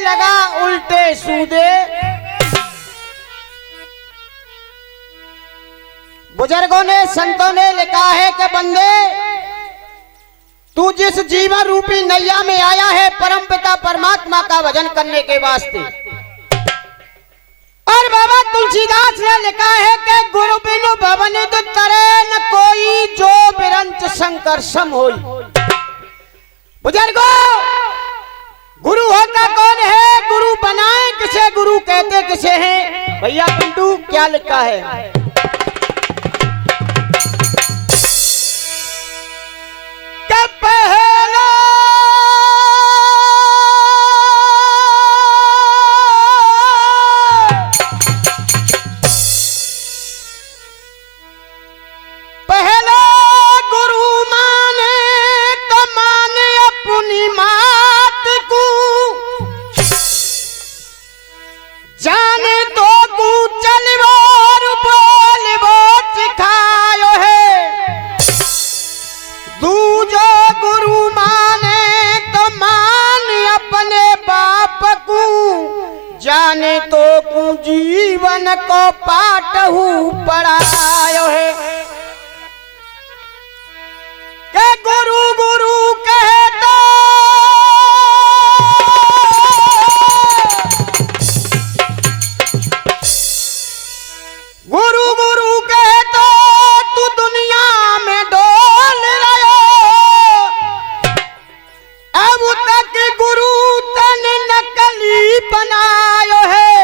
लगा उल्टे सूदे। बुजुर्गों ने संतों ने लिखा है कि बंदे तू जिस जीवन रूपी नैया में आया है परमपिता परमात्मा का भजन करने के वास्ते, और बाबा तुलसीदास ने लिखा है कि गुरु बिनु भवनित तरे न कोई जो बिरंच शंकर सम होई। बुजुर्गों, गुरु होता कौन है? गुरु बनाए किसे, गुरु कहते किसे हैं? भैया पिंटू क्या लिखा है? जाने तो जीवन को पाटहू पढ़ायो है के गुरु गुरु कहता गुरु गुरु कहता तू दुनिया में डोल रहे अब तक गुरु तन नकली बनायो है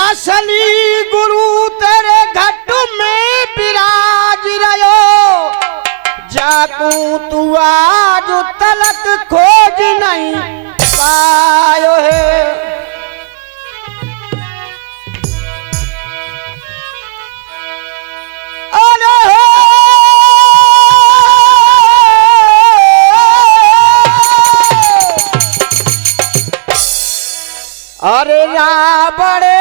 असली गुरु तेरे घट में विराज रहो जाकू तू आज तलक खोज नहीं पायो है। अरे ना बड़े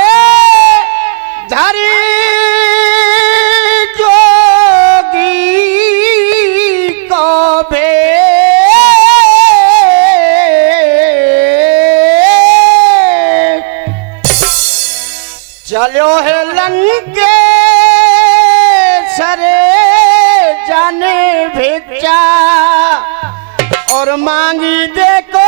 धरी जोगी को भे चलो है लंके सरे जाने भिक्षा और मांगी देखो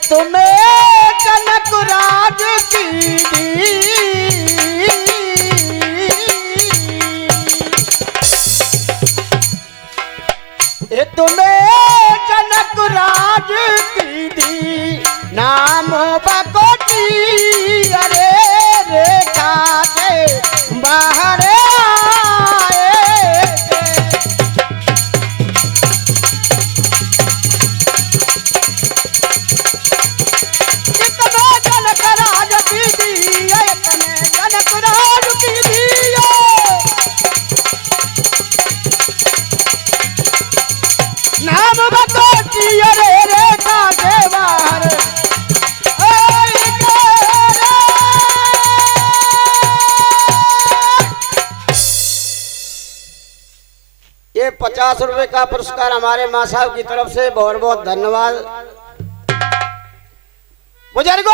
तुम्हें जनक राज की दी तुम्हें जनक राज की दी नाम बकोटी अरे रेखा से बाहर ये 50 रुपए का पुरस्कार हमारे माँ साहब की तरफ से बहुत बहुत धन्यवाद। बुजुर्गों,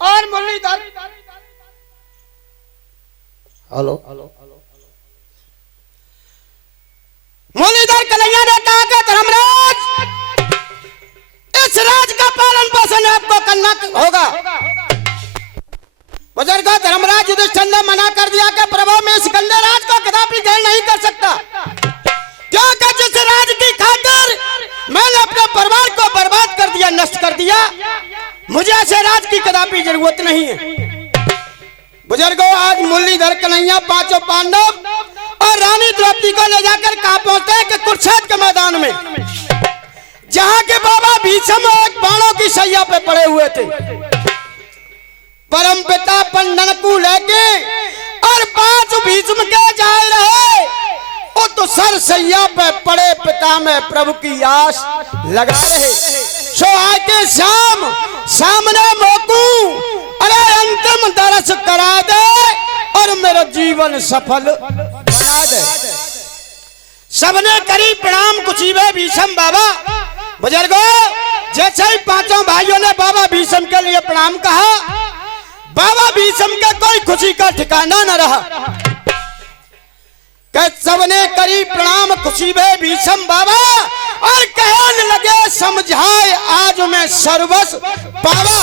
और मुरलीधर हेलो मुरलीधर कन्हैया ने कहा कि धर्मराज इस राज का पालन पोषण आपको करना होगा। बुजुर्गों, धर्मराज युधिष्ठिर ने मना कर दिया कि प्रभु मैं सिकंदर राज को कदापि ग्रहण नहीं कर सकता, क्योंकि जिस राज की खातिर मैंने अपने परिवार को बर्बाद कर दिया, नष्ट कर दिया, मुझे ऐसे राज की कदापि जरूरत नहीं है। बुजुर्गों, आज मुरलीधर कन्हैया, पांचों पांडव और रानी द्रौपदी को ले जाकर कहां पहुंचते हैं कि कुरुक्षेत्र के मैदान में, जहां के बाबा भीष्म एक बाणों की सैया पे पड़े हुए थे। परम पिता पंडन को लेके और पांच भीष्म के जा रहे, वो तो सर सैया पे पड़े पिता में प्रभु की आस लगा रहे। सो आके शाम सामने मोकू, अरे अंतिम दर्श करा दे और मेरा जीवन सफल बना दे। सबने करी प्रणाम कुचीबे भीष्म बाबा। बुजुर्गों, जैसे ही पांचों भाइयों ने बाबा भीष्म के लिए प्रणाम कहा, बाबा भीष्म का कोई खुशी का ठिकाना न रहा। सबने करी प्रणाम कुचीबे भीष्म बाबा और कहने लगे, समझाए आज मैं सर्वस्व पावा,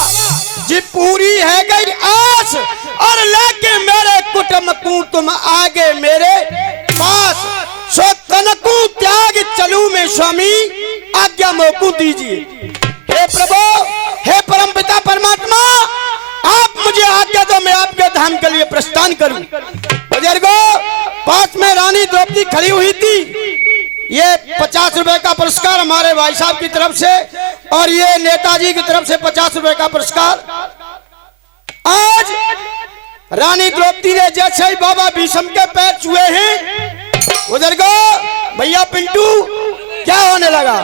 जी पूरी है गई आस और लेके मेरे कुटुंब को तुम आगे मेरे पास। सो तनको त्याग चलू में स्वामी, आज्ञा मोकू दीजिए। हे प्रभु, हे परम पिता परमात्मा, आप मुझे आज्ञा दो, मैं आपके धाम के लिए प्रस्थान करूं। बुजुर्गों, पास में रानी द्रौपदी खड़ी हुई थी। ये 50 रुपए का पुरस्कार हमारे भाई साहब की तरफ से और ये नेताजी की तरफ से 50 रुपए का पुरस्कार। आज रानी द्रौपदी ने जैसे ही बाबा भीष्म के पैर छुए हैं, बुजुर्गों, भैया पिंटू, क्या होने लगा?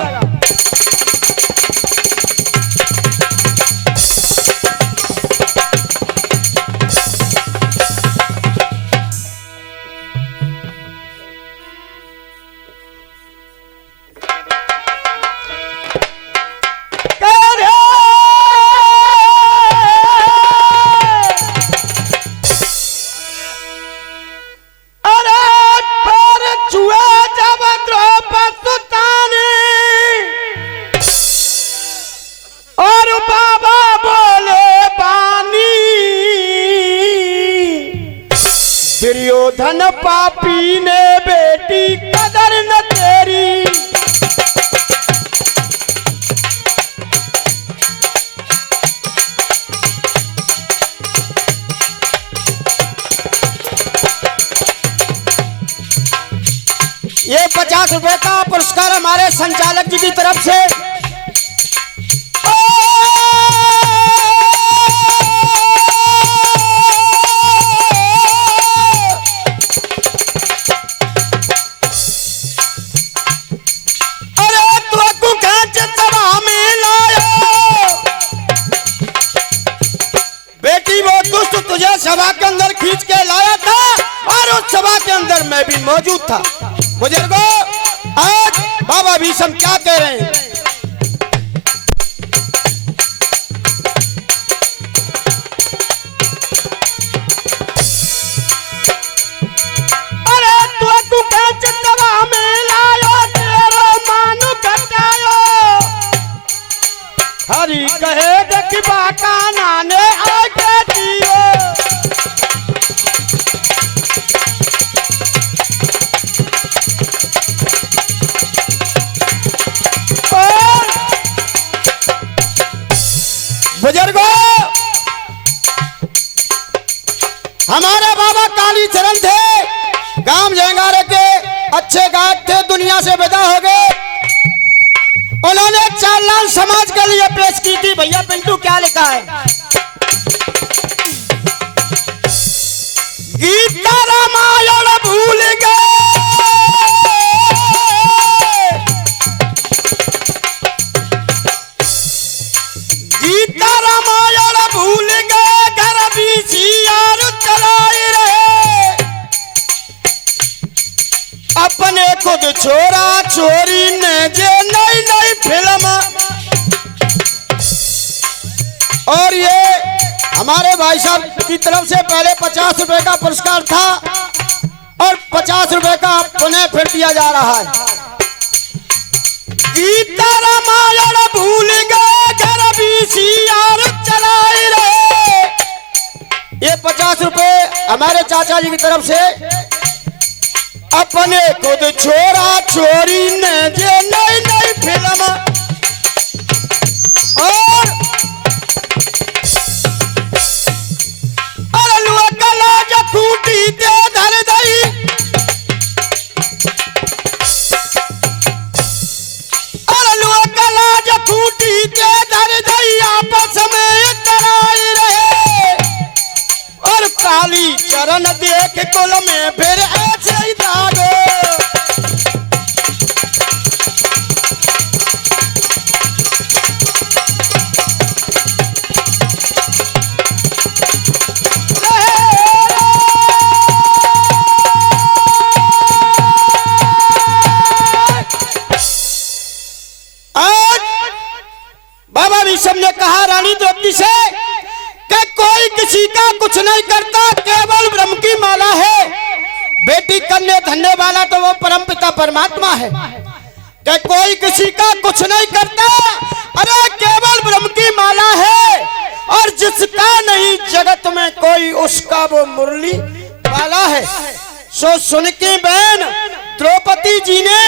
दुर्योधन पापी ने बेटी कदर न तेरी, ये 50 रुपए का पुरस्कार हमारे संचालक जी की तरफ से। सभा के अंदर खींच के लाया था और उस सभा के अंदर मैं भी मौजूद था। बुजुर्गों, आज बाबा भीष्म क्या कह रहे हैं? अरे तू कैसे सभा में लायो, तेरा मानु घटायो, हरि कहे देखबा काना ने आगे दियो। बुजुर्गों, हमारे बाबा काली चरण थे, गांव जंगारे के अच्छे गायक थे, दुनिया से विदा हो गए। उन्होंने 4 लाल समाज के लिए पेश की थी। भैया पिंटू, क्या लिखा है? गीता रामायण भूल गए, गीता रामायण भूल गए, घर बीसियार चलाए रहे, अपने खुद छोरा छोरी ने जे नई नई फिल्म। और ये हमारे भाई साहब की तरफ से पहले 50 रुपए का पुरस्कार था और 50 रुपए का पुनः फिर दिया जा रहा है। गीता रामायण भूल गए, घर बीसियार चलाए रहे। ये 50 रुपए हमारे चाचा जी की तरफ से अपने खुद छोरा छोरी ने जे नई नई फिल्म और अरलुआ कला जो खूटी दे धर दई अरलुआ कला जो खूटी दे धर दई आपस में तराई रहे और काली चरण देख कुल में फिर ऐसे ही दागे बाबा भीष्म ने कहा रानी द्रौपदी से कि कोई किसी का कुछ नहीं करता, केवल ब्रह्म की माला है। बेटी कन्या धन्य वाला तो वो परम पिता परमात्मा है। कि कोई किसी का कुछ नहीं करता, अरे केवल ब्रह्म की माला है। और जिसका नहीं जगत में कोई, उसका वो मुरली वाला है। सो सुन की बहन द्रौपदी जी ने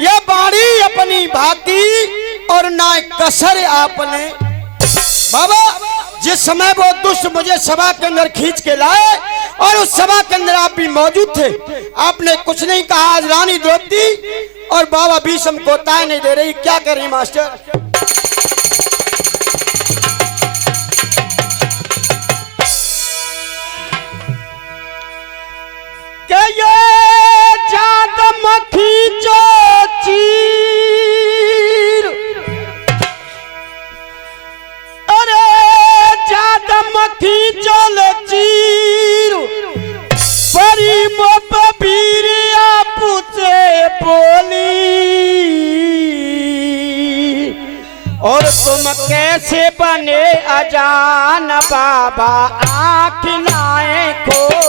यह बाणी अपनी भाती और ना कसर आपने बाबा जिस समय वो दुष्ट मुझे सभा के अंदर खींच के लाए और उस सभा के अंदर आप भी मौजूद थे, आपने कुछ नहीं कहा। आज रानी द्रौपदी और बाबा भीष्म को ताय नहीं दे रही, क्या कर रही मास्टर? क्या ये जादम खींचो चीर, अरे जादम खींचल चीर, परी मोप बीरिया पूछे बोली, और तुम कैसे बने अजान बाबा आँख लाए खोली।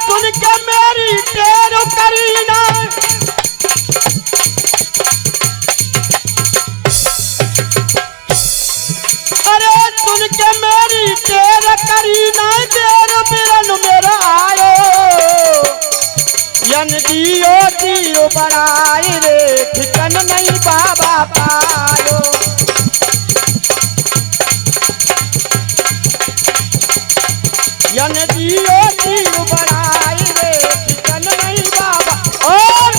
सुन के मेरी टेर करीना, अरे सुन के मेरी टेर करीना, देर बिरन मेरा आयो, यन दियो दियो बनाए रे, ठिकन नहीं बाबा पायो। यन दियो दियो बनाए रे, ठिकन नहीं बाबा। और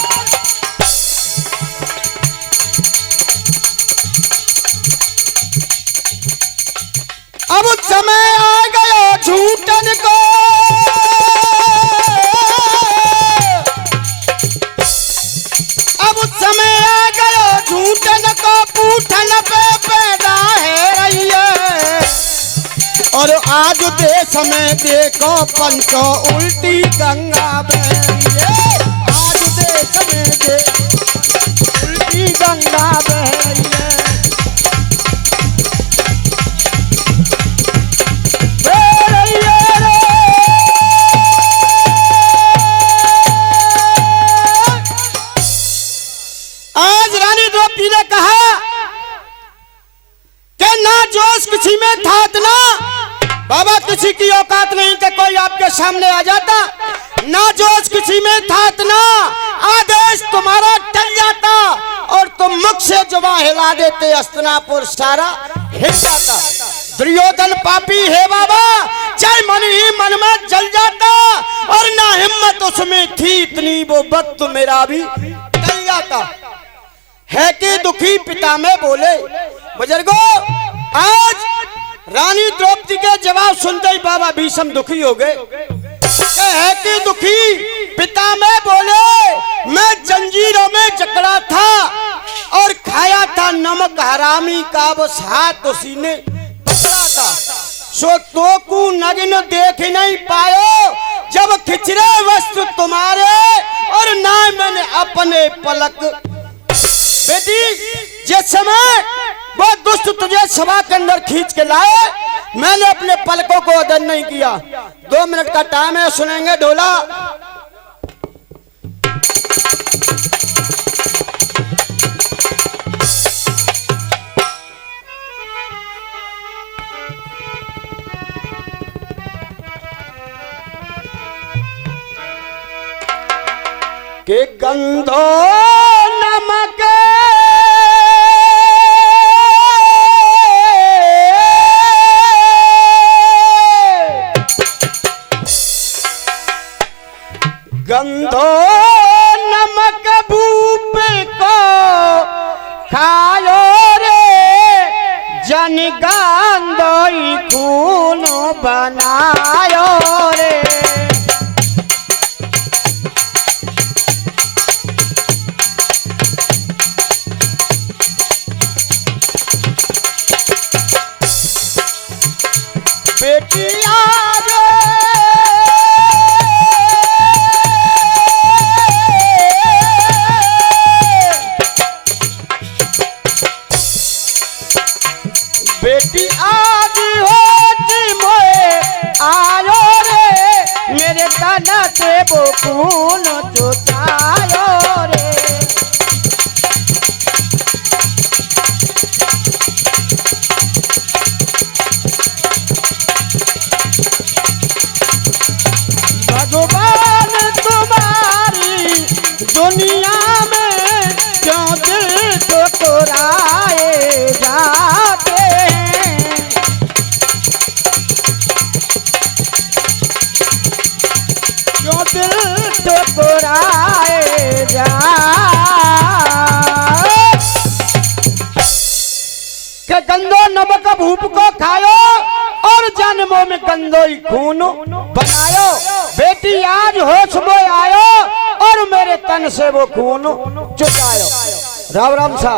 अब समय आ गया झूठन को, अब समय आ गया झूठन को, पूठन पे पैदा है रही है। और आज देश में देखो पंचो उल्टी गंगा बह रही है, आज देश में देखो उल्टी गंगा बह रही है। आज रानी द्रौपदी ने कहा कि ना जोश किसी में था इतना, बाबा किसी की औकात नहीं कि कोई आपके सामने आ जाता, ना जोश किसी में था इतना, आदेश तुम्हारा टल जाता और तुम मुख से जुबान हिला देते, हस्तिनापुर सारा हिल जाता। दुर्योधन पापी है बाबा, चाहे मन ही मन में जल जाता, और ना हिम्मत उसमें थी इतनी, वो वक्त मेरा भी टल जाता है। कि दुखी पिता में बोले बुजुर्गों, आज रानी द्रौपदी के जवाब सुनते ही बाबा भीष्म दुखी हो गए। है कि दुखी पिता में बोले, मैं जंजीरों में जकड़ा था और खाया था नमक हरामी का, बस हाथ उसी ने पकड़ा था। सो तो को नगिन देख नहीं पायो, जब खिचरे वस्त्र तुम्हारे, और ना मैंने अपने पलक। बेटी जिस समय वो दुष्ट तुझे सभा के अंदर खींच के लाए, मैंने अपने पलकों को अदन नहीं किया। 2 मिनट का टाइम है, सुनेंगे ढोला। के गंधो नमक गंधो नमक भूप को खायो रे जन गंधोई खून बनायो रे। बेटिया बेटी आज होती मोए आयो रे मेरे तन से वो खून चुचायो रे। भगवान तुम्हारी दुनिया में क्यों दिल ठुकराए जाते दिल ठुकराए जा। के गंदो नमक भूप को खायो और जन्मों में गंदो ही खून बनायो। बेटी आज होश में आयो और मेरे तन से वो खून चुकायो। राम राम सा।